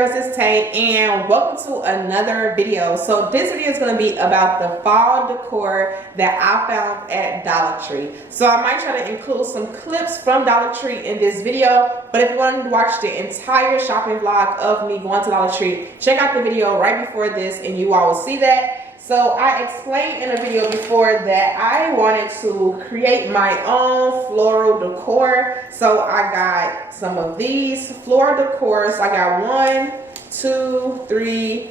girls, it's Tay, and welcome to another video. So this video is going to be about the fall decor that I found at Dollar Tree. So I might try to include some clips from Dollar Tree in this video, but if you want to watch the entire shopping vlog of me going to Dollar Tree, check out the video right before this and you all will see that. So I explained in a video before that I wanted to create my own floral decor. So I got some of these floral decors. I got 1, 2, 3,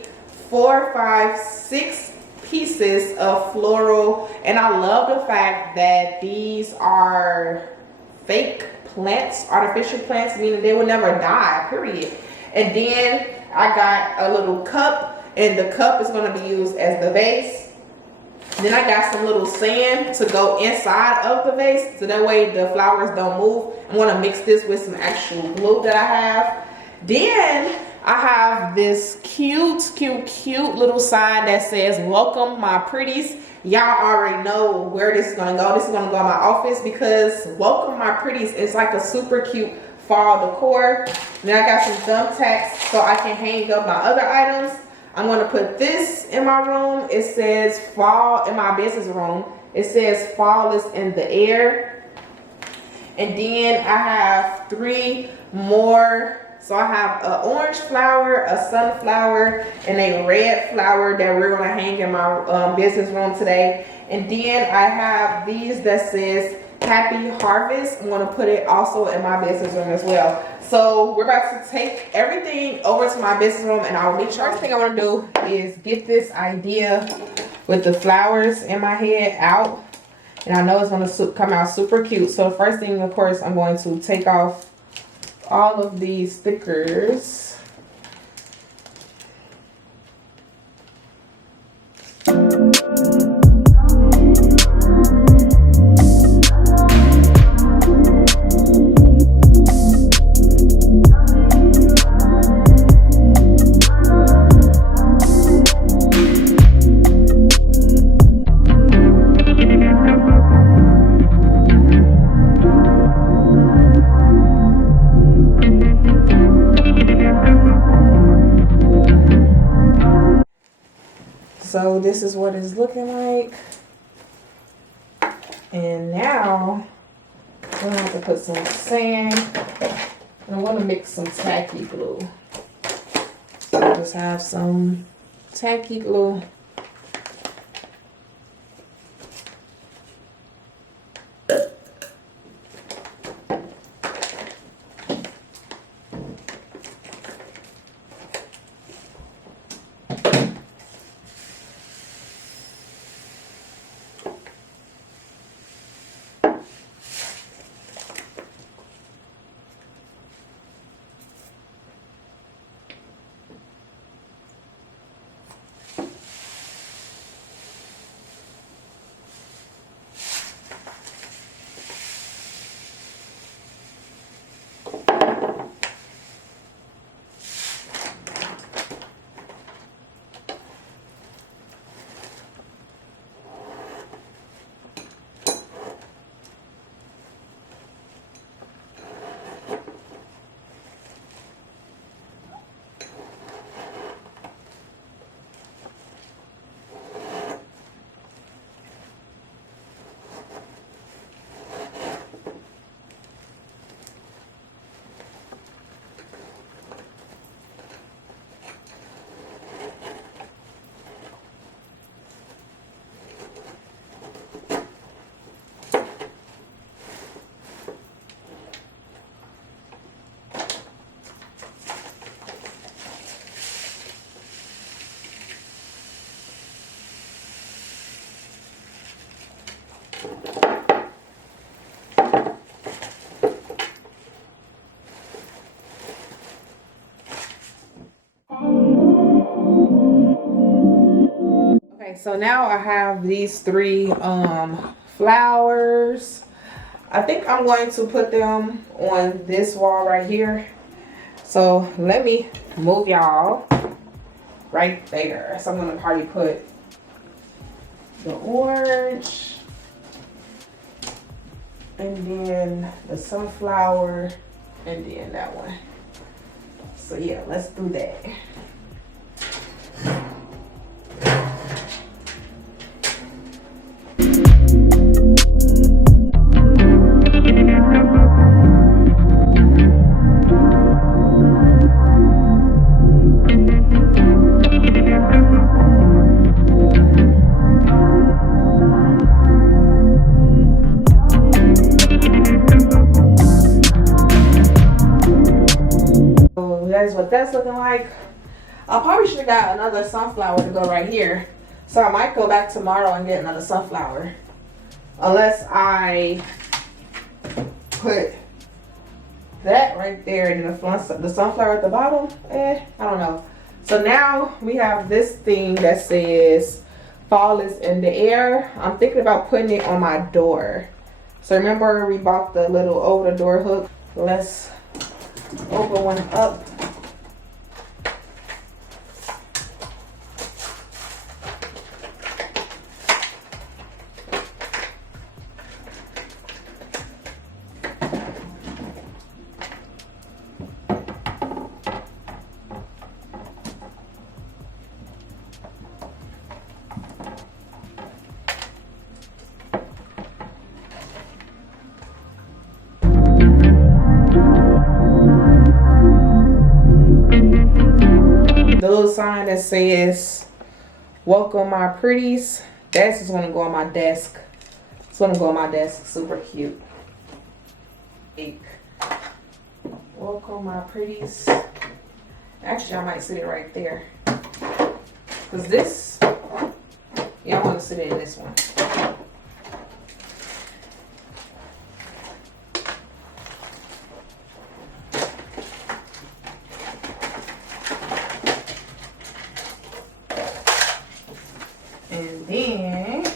4, 5, 6 pieces of floral, and I love the fact that these are fake plants, artificial plants, meaning they will never die, period. And then I got a little cup, and the cup is going to be used as the vase. Then I got some little sand to go inside of the vase, so that way the flowers don't move. I'm going to mix this with some actual glue that I have. Then I have this cute little sign that says, "Welcome my pretties." Y'all already know where this is going to go. This is going to go in my office because "Welcome my pretties" is like a super cute fall decor. Then I got some thumbtacks so I can hang up my other items. I'm going to put this in my room. It says fall in my business room. It says fall is in the air. And then I have 3 more. So I have an orange flower, a sunflower, and a red flower that we're going to hang in my business room today. And then I have these that says Happy Harvest. I'm going to put it also in my business room as well. So we're about to take everything over to my business room and I'll meet you. First thing I want to do is get this idea with the flowers in my head out. And I know it's going to come out super cute. So the first thing, of course, I'm going to take off all of these stickers. So this is what it's looking like. And now we're going to have to put some sand. And I'm going to mix some tacky glue. So just have some tacky glue. So now I have these 3 flowers. I think I'm going to put them on this wall right here. So let me move y'all right there. So I'm going to probably put the orange and then the sunflower and then that one. So yeah, let's do that. That is what that's looking like. I probably should have got another sunflower to go right here. So I might go back tomorrow and get another sunflower. Unless I put that right there and the sunflower at the bottom. I don't know. So now we have this thing that says fall is in the air. I'm thinking about putting it on my door. So remember we bought the little over the door hook. Let's open one up. The little sign that says welcome my pretties, that's just gonna go on my desk. It's gonna go on my desk. Super cute. Welcome my pretties. Actually, I might sit it right there, because this, yeah, I want to sit it in this one. And then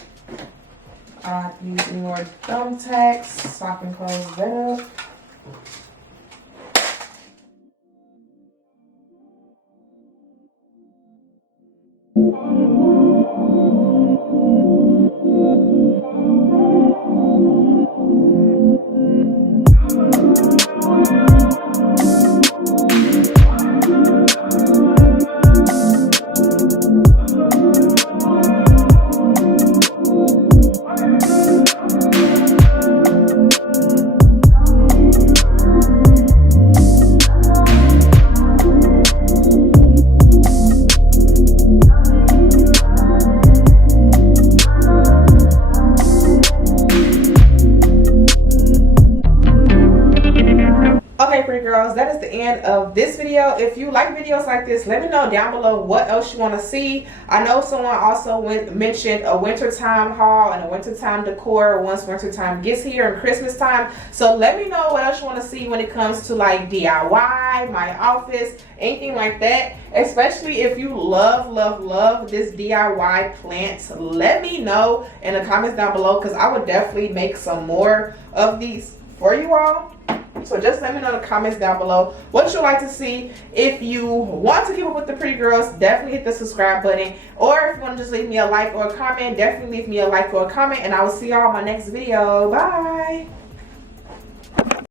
I have to use more thumbtacks so I can close that up. Okay, pretty girls, that is the end of this video. If you like videos like this, let me know down below what else you want to see. I know someone also mentioned a wintertime haul and a wintertime decor once wintertime gets here and Christmas time. So let me know what else you want to see when it comes to like DIY, my office, anything like that. Especially if you love this DIY plants, let me know in the comments down below, because I would definitely make some more of these for you all. So just let me know in the comments down below what you'd like to see. If you want to keep up with the pretty girls, definitely hit the subscribe button. Or if you want to just leave me a like or a comment, definitely leave me a like or a comment. And I will see y'all in my next video. Bye.